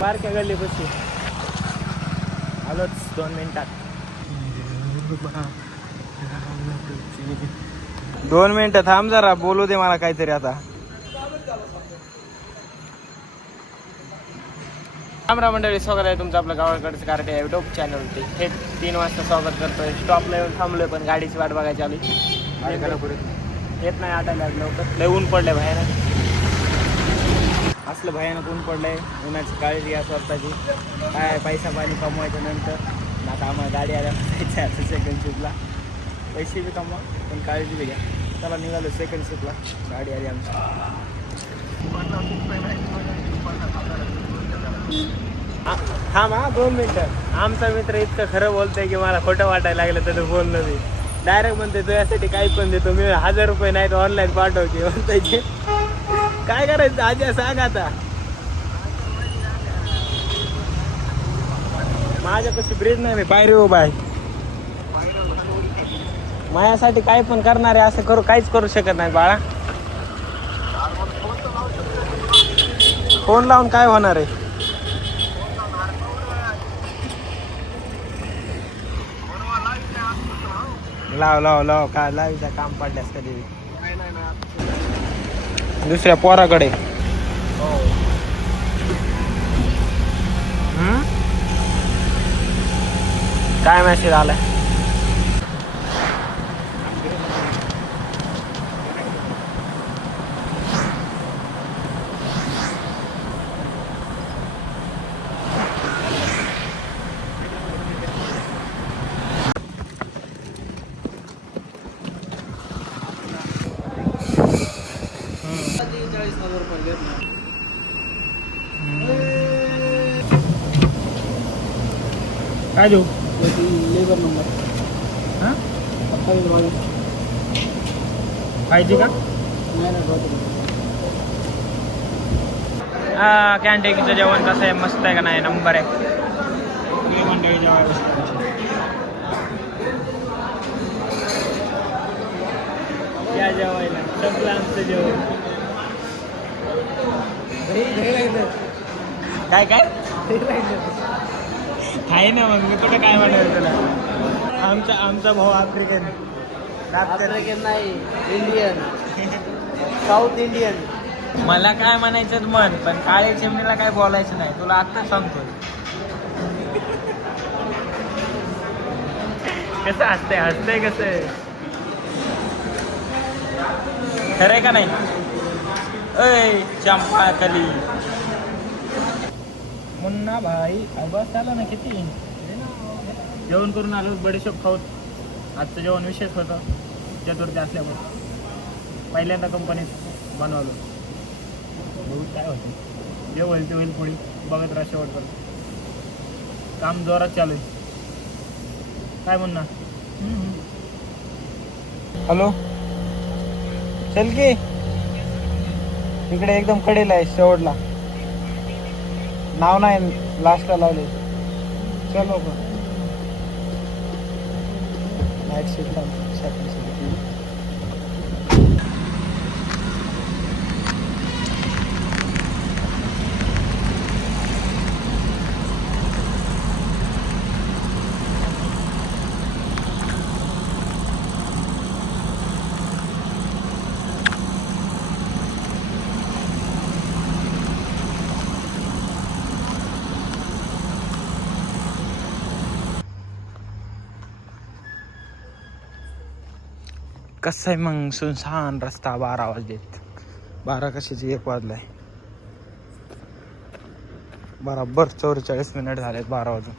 बारक्या गल्ली बसू आलोच 2 मिनिटात. 2 मिनिटं थांब जरा, बोलू दे मला काहीतरी. आता रामराम मंडळी, स्वागत आहे तुमचं आपलं गावाकडचं कार्टे युट्यूब चॅनलवरती. हे 3 वाजता स्वागत करतोय. स्टॉपला येऊन थांबलोय, पण गाडीची वाट बघायची आली. येत नाही आटायला लवकर. लय ऊन पडलंय भयानक, असलं भयानक ऊन पडलंय. उन्हाची काळजी घ्या स्वतःची. काय पैसा पाणी कमवायच्या नंतर. आता आम्हाला गाडी आल्या जायचं सेकंड शिफ्टला. पैसे बी कमवा पण काळजी बी घ्या. चला निघालो सेकंड शिफ्टला. गाडी आली आमची. थांब हा 2 मिनिटं. आमचा मित्र इतकं खरं बोलतोय की मला खोटं वाटायला लागलं तर बोलणं मी. डायरेक्ट म्हणते तुझ्यासाठी काही पण देतो मी. 1000 रुपये नाही तर ऑनलाईन पाठव की म्हणतायचे. काय करायचं आजी सांग आता. माझ्यापाशी ब्रिज नाही, मी पायरी उभा आहे. माझ्यासाठी काही पण करणारे असं करू काहीच करू शकत नाही बाळा. फोन लावून काय होणार आहे. लाव लाव लाव काय लावायचं काम पडल्यास कधी दुसऱ्या पोराकडे. काय मेसेज आलाय. काय देऊ लेबर नंबर पाहिजे का. कॅन्टीनचं जेवण कसं आहे, मस्त आहे का नाही, नंबर आहे. मंडळी जेवायला या जेवायला संपलं आमचं जेवण. काय काय आहे ना मग मी कुठे काय म्हणाल तुला. आमचा भाऊ आफ्रिकन नाही, इंडियन, साऊथ इंडियन. मला काय म्हणायचं मन, पण काळ्या चिमणीला काय बोलायचं नाही. तुला आत्ताच सांगतो. कसं हसतंय कसं आहे. खरंय का नाही. अय चंपा कली मुन्ना भाई बस झालं ना. किती जेवण करून आलो, बडीशोप खाऊत. आजचं जेवण विशेष होतं, चतुर्थी असल्यामुळे. पहिल्यांदा कंपनीत बनवलं. बहुत काय होतं, जे होईल ते होईल. पुढे बघत राहा शेवटपर्यंत. काम जोरात चालू आहे. काय म्हणणार. हॅलो चल की इकडे एकदम कडेला आहे शेवटला. नाव नाही लास्टला लावले. चलो नाईट शिफ्ट कसं आहे मग. सुनसान रस्ता. 12 वाजलेत. 12 कशाची 1 वाजलाय. बरोबर 44 मिनिट झालेत 12 वाजून.